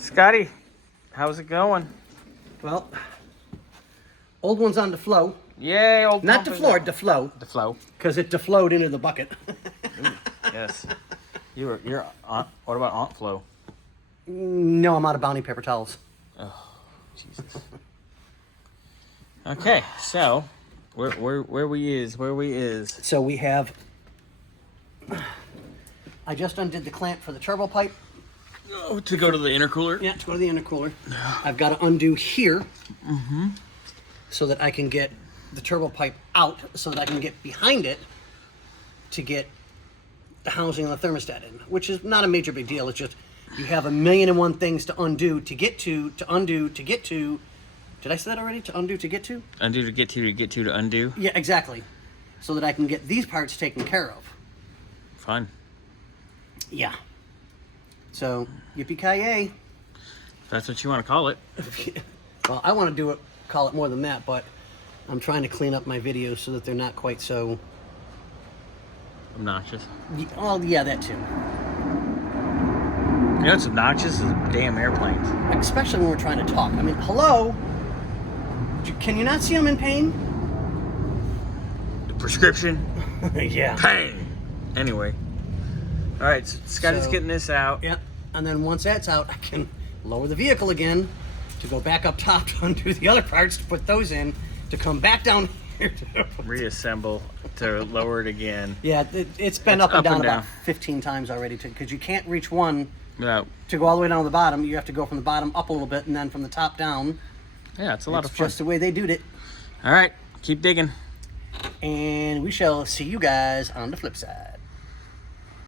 Scotty, how's it going? Well, old one's on the flow. Yay, old Not pump the is floor, out. the flow. The flow. Because it deflowed into the bucket. Yes. You're aunt. What about Aunt Flo? No, I'm out of Bounty paper towels. Oh, Jesus. Okay, so where we is. So we have. I just undid the clamp for the turbo pipe. Oh, to go to the intercooler. Yeah, to go to the intercooler. I've got to undo here. So that I can get the turbo pipe out, so that I can get behind it to get the housing of the thermostat in, which is not a major big deal. It's just you have 1,000,001 things to undo, to get to undo, to get to. Did I say that already? To undo, to get to? Undo to get to undo. Yeah, exactly. So that I can get these parts taken care of. Fun. Yeah. So, yippee-ki-yay. That's what you want to call it. Well, I want to call it more than that, but I'm trying to clean up my videos so that they're not quite so... Obnoxious. Oh, yeah, that too. You know what's obnoxious is damn airplanes. Especially when we're trying to talk. I mean, hello? Can you not see I'm in pain? The prescription. Yeah. Pain. Anyway. All right, so Scotty's getting this out. Yep. And then once that's out, I can lower the vehicle again to go back up top to undo the other parts, to put those in, to come back down here to Reassemble to lower it again. Yeah, it's been up and down about 15 times already, because you can't reach one No. to go all the way down to the bottom. You have to go from the bottom up a little bit, and then from the top down. Yeah, it's a lot of fun. Just the way they do it. All right, keep digging. And we shall see you guys on the flip side.